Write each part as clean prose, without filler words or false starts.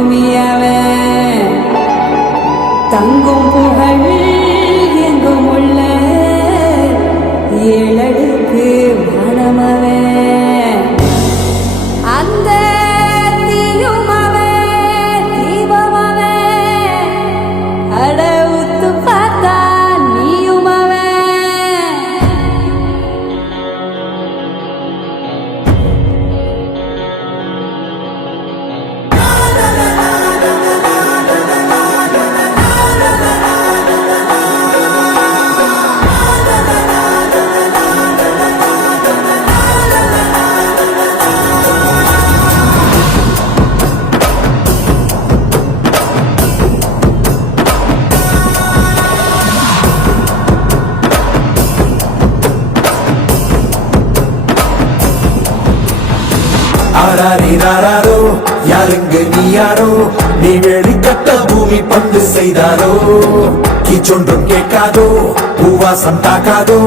பூமியவன் தங்கும் புகழ் எங்கும் உள்ள ஏழடுக்கு வானமவன் அந்த தீயுமவன் தீபமவன் அட உத்து பார்த்தா நீயுமவன் ஆராரோ யாருங்க நீ யாரோ நீ வெளிக்கட்ட பூமி பந்து செய்தாரோ கீச்சொன்றும் கேட்காதோ பூவாசம் தாக்காதோ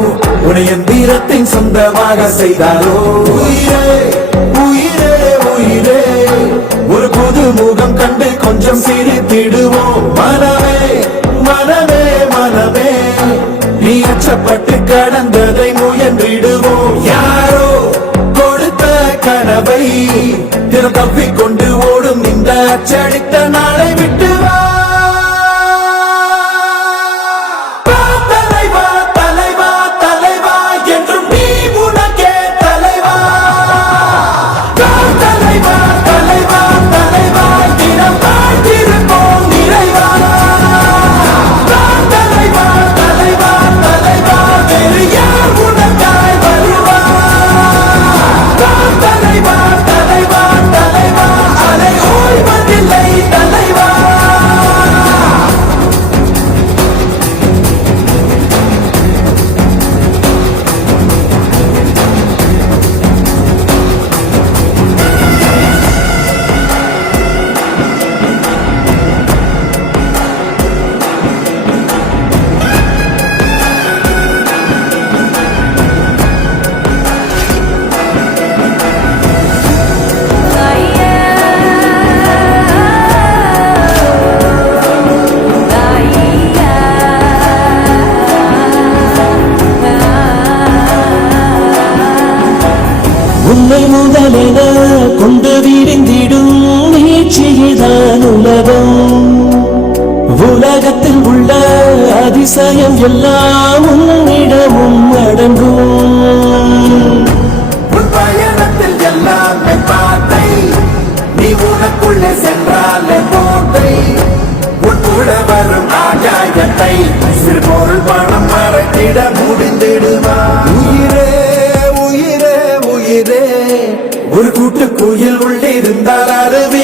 உனையன் வீரத்தின் சொந்தமாக செய்தாரோ உயிரே உயிரே உயிரே ஒரு புது முகம் கண்டு கொஞ்சம் சிரித்திடுவோம் மனமே மனமே மனமே நீ அச்சப்பட்டு கடந்ததை முயன்றிடுவோம் யாரோ கனவை தினம் தப்பிக்கொண்டு ஓடும் இந்த அச்சடித்த நாளை விட்டு வா தலைவா தலைவா தலைவா என்றும் நீ உனக்கே தலைவா தலைவா தலைவா தலைவா தினம் தாழ்த்திருப்போம் நிறைவா தலைவா தலைவா தலைவா வேறு யார் உனக்காய் வருவா தலைவா தலைவா தலைவா அலை ஓய்வதில்லை தலைவா உன்னை முதலென கொண்டு விரிந்திடும் நீட்சியேதான் உலகம் உலகத்தில் உள்ள அதிசயம் எல்லாம் உன்னிடமும் அடங்கும் உன் பயணத்தில் எல்லாமே பாதை நீ உனக்குள்ளே சென்றாலே போதை உன் கூட வரும் ஆகாயத்தை சிறு பொருள் பணம் மறைத்திட முடிந்திடுவா உயிரே உயிரே உயிரே ஒரு கூட்டு குயில் உள்ளிருந்தால் அருவி